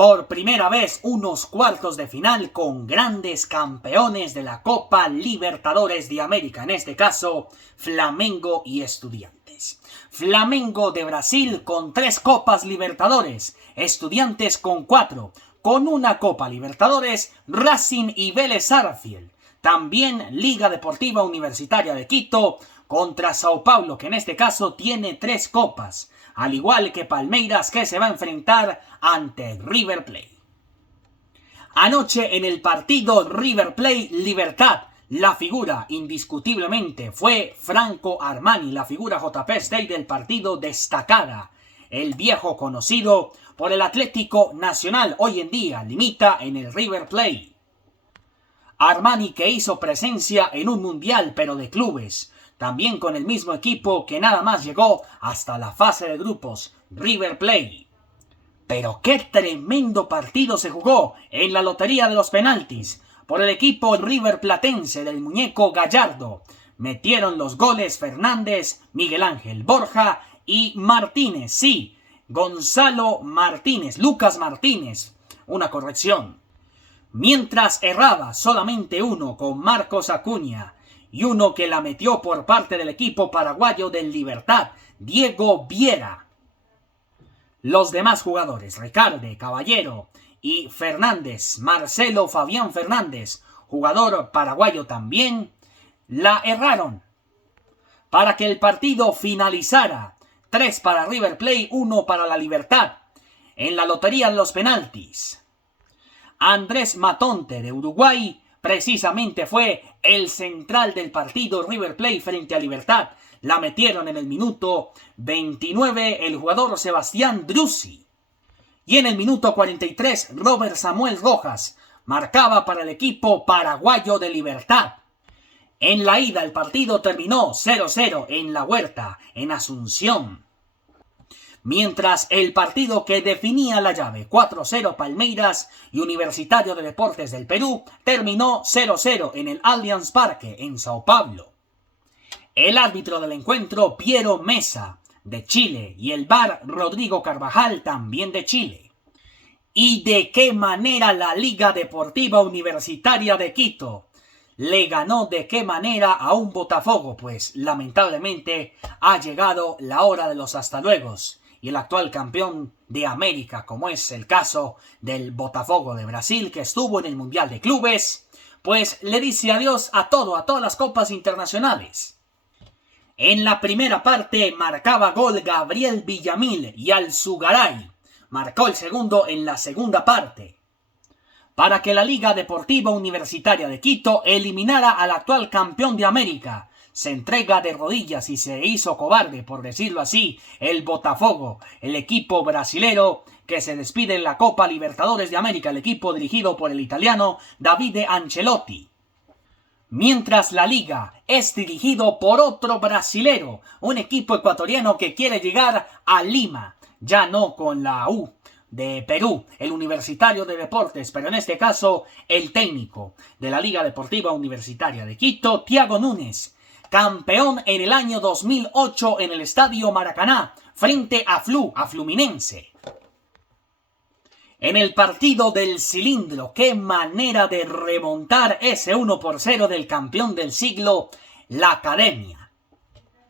Por primera vez unos cuartos de final con grandes campeones de la Copa Libertadores de América, en este caso Flamengo y Estudiantes. Flamengo de Brasil con 3 Copas Libertadores, Estudiantes con 4, con una Copa Libertadores, Racing y Vélez Sarsfield. También Liga Deportiva Universitaria de Quito contra Sao Paulo, que en este caso tiene 3 copas, al igual que Palmeiras, que se va a enfrentar ante River Plate. Anoche en el partido River Plate-Libertad, la figura indiscutiblemente fue Franco Armani, la figura JP State del partido destacada. El viejo conocido por el Atlético Nacional, hoy en día limita en el River Plate. Armani, que hizo presencia en un mundial pero de clubes, también con el mismo equipo que nada más llegó hasta la fase de grupos, River Plate. Pero qué tremendo partido se jugó en la lotería de los penaltis por el equipo River Platense del muñeco Gallardo. Metieron los goles Fernández, Miguel Ángel Borja y Martínez, sí, Gonzalo Martínez, Lucas Martínez, una corrección. Mientras erraba solamente uno con Marcos Acuña y uno que la metió por parte del equipo paraguayo del Libertad, Diego Viera. Los demás jugadores, Recalde, Caballero y Fernández, Marcelo Fabián Fernández, jugador paraguayo también, la erraron para que el partido finalizara 3 para River Plate, 1 para la Libertad. En la lotería de los penaltis, Andrés Matonte de Uruguay precisamente fue el central del partido River Plate frente a Libertad. La metieron en el minuto 29 el jugador Sebastián Druzzi. Y en el minuto 43 Robert Samuel Rojas marcaba para el equipo paraguayo de Libertad. En la ida el partido terminó 0-0 en La Huerta, en Asunción. Mientras el partido que definía la llave 4-0 Palmeiras y Universitario de Deportes del Perú terminó 0-0 en el Allianz Parque en Sao Paulo. El árbitro del encuentro, Piero Mesa, de Chile, y el VAR, Rodrigo Carvajal, también de Chile. ¿Y de qué manera la Liga Deportiva Universitaria de Quito le ganó de qué manera a un Botafogo? Pues lamentablemente ha llegado la hora de los hasta luegos. Y el actual campeón de América, como es el caso del Botafogo de Brasil, que estuvo en el Mundial de Clubes, pues le dice adiós a todas las copas internacionales. En la primera parte marcaba gol Gabriel Villamil y Alzugaray marcó el segundo en la segunda parte, para que la Liga Deportiva Universitaria de Quito eliminara al actual campeón de América. Se entrega de rodillas y se hizo cobarde, por decirlo así, el Botafogo, el equipo brasilero que se despide en la Copa Libertadores de América, el equipo dirigido por el italiano Davide Ancelotti. Mientras la liga es dirigido por otro brasilero, un equipo ecuatoriano que quiere llegar a Lima, ya no con la U de Perú, el Universitario de Deportes, pero en este caso el técnico de la Liga Deportiva Universitaria de Quito, Thiago Núñez, campeón en el año 2008 en el Estadio Maracaná, frente a Fluminense. En el partido del cilindro, qué manera de remontar ese 1-0 del campeón del siglo, la Academia.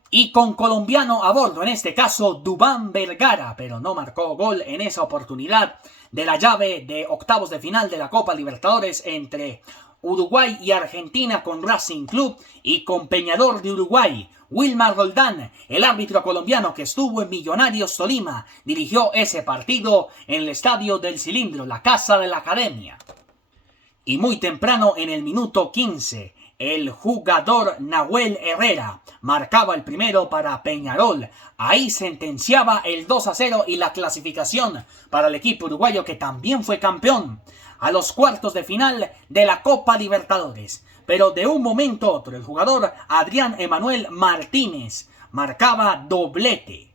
Y con colombiano a bordo, en este caso Duván Vergara, pero no marcó gol en esa oportunidad de la llave de octavos de final de la Copa Libertadores entre Uruguay y Argentina con Racing Club y con Peñarol de Uruguay. Wilmar Roldán, el árbitro colombiano que estuvo en Millonarios Tolima, dirigió ese partido en el Estadio del Cilindro, la casa de la Academia. Y muy temprano, en el minuto 15, el jugador Nahuel Herrera marcaba el primero para Peñarol. Ahí sentenciaba el 2-0 y la clasificación para el equipo uruguayo, que también fue campeón, a los cuartos de final de la Copa Libertadores. Pero de un momento a otro, el jugador Adrián Emanuel Martínez marcaba doblete.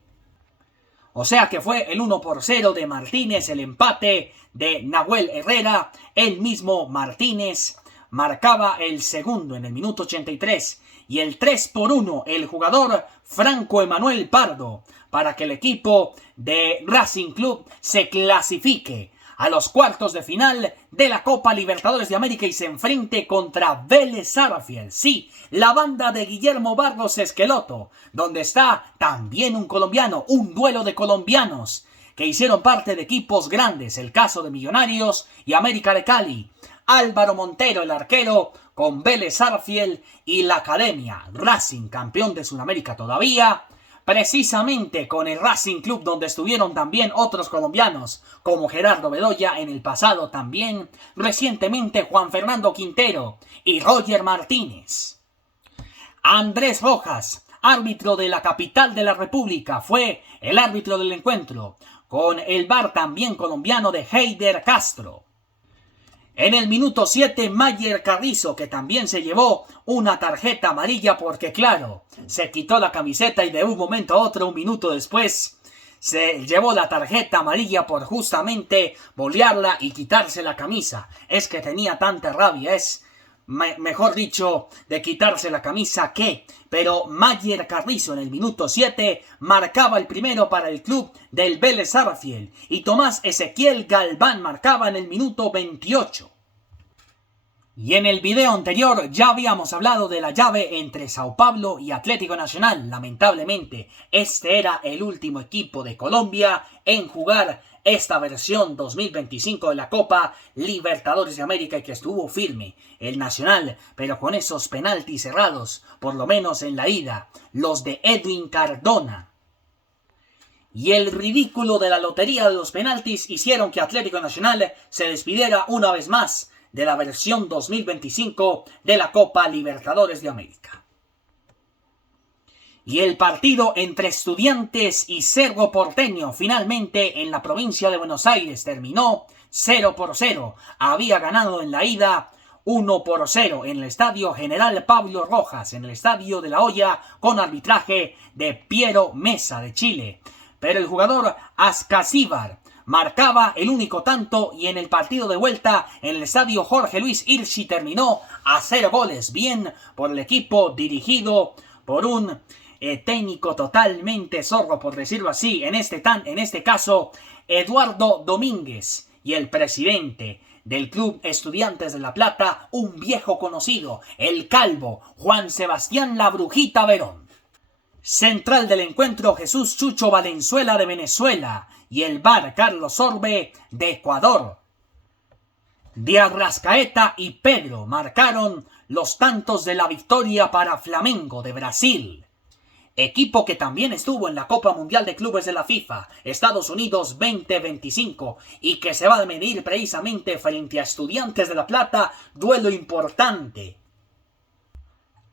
O sea que fue el 1-0 de Martínez, el empate de Nahuel Herrera. El mismo Martínez marcaba el segundo en el minuto 83. Y el 3-1 el jugador Franco Emanuel Pardo, para que el equipo de Racing Club se clasifique a los cuartos de final de la Copa Libertadores de América y se enfrente contra Vélez Sarsfield. Sí, la banda de Guillermo Barros Esqueloto, donde está también un colombiano, un duelo de colombianos que hicieron parte de equipos grandes, el caso de Millonarios y América de Cali. Álvaro Montero, el arquero, con Vélez Sarsfield y la Academia Racing, campeón de Sudamérica todavía, precisamente con el Racing Club, donde estuvieron también otros colombianos, como Gerardo Bedoya en el pasado también, recientemente Juan Fernando Quintero y Roger Martínez. Andrés Rojas, árbitro de la capital de la República, fue el árbitro del encuentro, con el VAR también colombiano de Heider Castro. En el minuto 7, Mayer Carrizo, que también se llevó una tarjeta amarilla porque, claro, se quitó la camiseta y de un momento a otro, un minuto después, se llevó la tarjeta amarilla por justamente bolearla y quitarse la camisa. Es que tenía tanta rabia, mejor dicho, de quitarse la camisa que... Pero Mayer Carrizo en el minuto 7 marcaba el primero para el club del Vélez Sarsfield y Tomás Ezequiel Galván marcaba en el minuto 28. Y en el video anterior ya habíamos hablado de la llave entre Sao Paulo y Atlético Nacional. Lamentablemente, este era el último equipo de Colombia en jugar esta versión 2025 de la Copa Libertadores de América y que estuvo firme el Nacional, pero con esos penaltis cerrados, por lo menos en la ida, los de Edwin Cardona. Y el ridículo de la lotería de los penaltis hicieron que Atlético Nacional se despidiera una vez más de la versión 2025 de la Copa Libertadores de América. Y el partido entre Estudiantes y Cerro Porteño finalmente en la provincia de Buenos Aires terminó 0-0. Había ganado en la ida 1-0 en el Estadio General Pablo Rojas, en el Estadio de La Hoya, con arbitraje de Piero Mesa de Chile. Pero el jugador Ascasíbar marcaba el único tanto y en el partido de vuelta en el estadio Jorge Luis Hirschi terminó a 0 goles. Bien por el equipo dirigido por un técnico totalmente zorro, por decirlo así, en este caso Eduardo Domínguez, y el presidente del Club Estudiantes de La Plata, un viejo conocido, el calvo Juan Sebastián La Brujita Verón. Central del encuentro Jesús Chucho Valenzuela de Venezuela y el VAR Carlos Orbe de Ecuador. De Arrascaeta y Pedro marcaron los tantos de la victoria para Flamengo de Brasil. Equipo que también estuvo en la Copa Mundial de Clubes de la FIFA Estados Unidos 2025 y que se va a medir precisamente frente a Estudiantes de La Plata, duelo importante.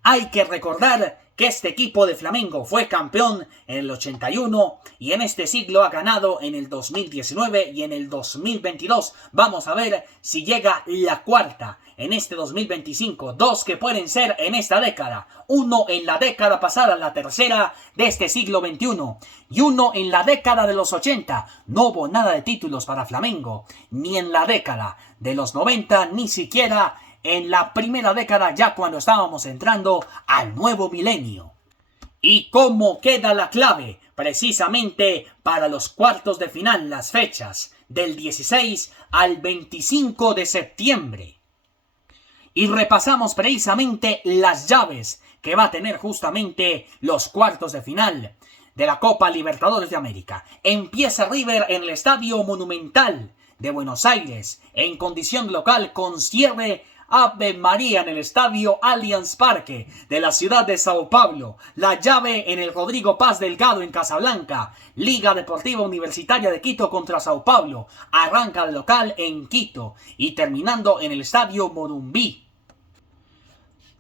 Hay que recordar que este equipo de Flamengo fue campeón en el 81 y en este siglo ha ganado en el 2019 y en el 2022. Vamos a ver si llega la cuarta en este 2025. Dos que pueden ser en esta década. Uno en la década pasada, la tercera de este siglo XXI. Y uno en la década de los 80. No hubo nada de títulos para Flamengo. Ni en la década de los 90, ni siquiera en la primera década, ya cuando estábamos entrando al nuevo milenio. ¿Y cómo queda la clave? Precisamente para los cuartos de final, las fechas del 16 al 25 de septiembre. Y repasamos precisamente las llaves que va a tener justamente los cuartos de final de la Copa Libertadores de América. Empieza River en el Estadio Monumental de Buenos Aires, en condición local, con cierre Ave María en el Estadio Allianz Parque de la ciudad de Sao Paulo. La llave en el Rodrigo Paz Delgado en Casablanca. Liga Deportiva Universitaria de Quito contra Sao Paulo. Arranca de local en Quito y terminando en el Estadio Morumbí.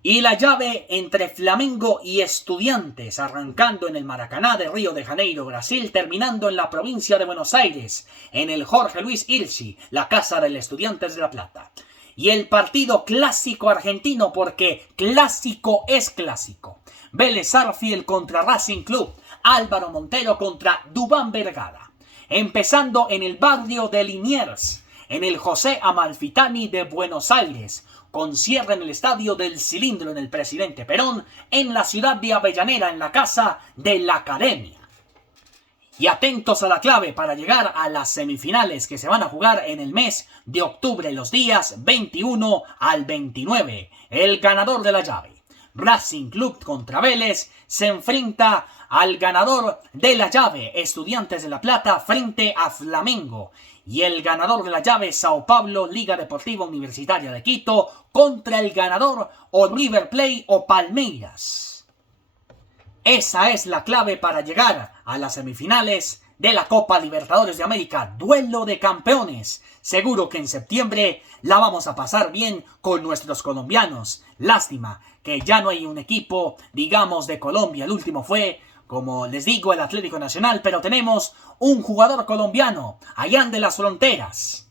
Y la llave entre Flamengo y Estudiantes, arrancando en el Maracaná de Río de Janeiro, Brasil, terminando en la provincia de Buenos Aires, en el Jorge Luis Hirschi, la casa del Estudiantes de La Plata. Y el partido clásico argentino, porque clásico es clásico. Vélez Sarsfield contra Racing Club. Álvaro Montero contra Duván Vergara. Empezando en el barrio de Liniers, en el José Amalfitani de Buenos Aires, con cierre en el Estadio del Cilindro en el Presidente Perón, en la ciudad de Avellaneda, en la casa de la Academia. Y atentos a la clave para llegar a las semifinales que se van a jugar en el mes de octubre, los días 21 al 29. El ganador de la llave, Racing Club contra Vélez, se enfrenta al ganador de la llave, Estudiantes de La Plata frente a Flamengo. Y el ganador de la llave, Sao Paulo, Liga Deportiva Universitaria de Quito, contra el ganador o River Plate o Palmeiras. Esa es la clave para llegar a las semifinales de la Copa Libertadores de América, duelo de campeones. Seguro que en septiembre la vamos a pasar bien con nuestros colombianos. Lástima que ya no hay un equipo, digamos, de Colombia. El último fue, como les digo, el Atlético Nacional, pero tenemos un jugador colombiano allá de las fronteras.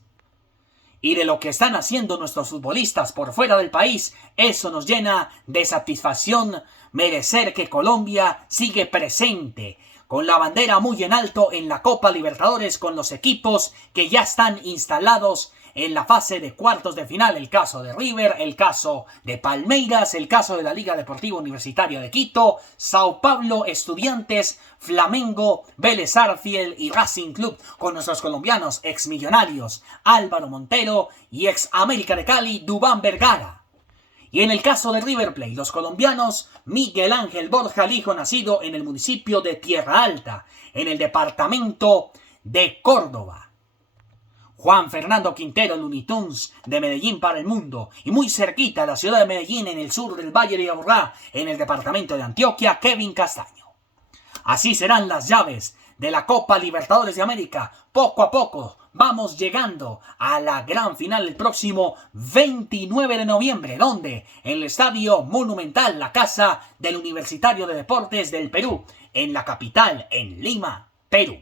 Y de lo que están haciendo nuestros futbolistas por fuera del país, eso nos llena de satisfacción merecer que Colombia sigue presente, con la bandera muy en alto en la Copa Libertadores con los equipos que ya están instalados en la fase de cuartos de final. El caso de River, el caso de Palmeiras, el caso de la Liga Deportiva Universitaria de Quito, Sao Paulo, Estudiantes, Flamengo, Vélez Sarsfield y Racing Club, con nuestros colombianos ex Millonarios, Álvaro Montero y ex América de Cali, Duván Vergara. Y en el caso de River Plate, los colombianos, Miguel Ángel Borja, el hijo nacido en el municipio de Tierra Alta, en el departamento de Córdoba. Juan Fernando Quintero, Looney Tunes, de Medellín para el mundo, y muy cerquita de la ciudad de Medellín, en el sur del Valle de Aburrá, en el departamento de Antioquia, Kevin Castaño. Así serán las llaves de la Copa Libertadores de América. Poco a poco vamos llegando a la gran final el próximo 29 de noviembre, donde en el Estadio Monumental, la casa del Universitario de Deportes del Perú, en la capital, en Lima, Perú.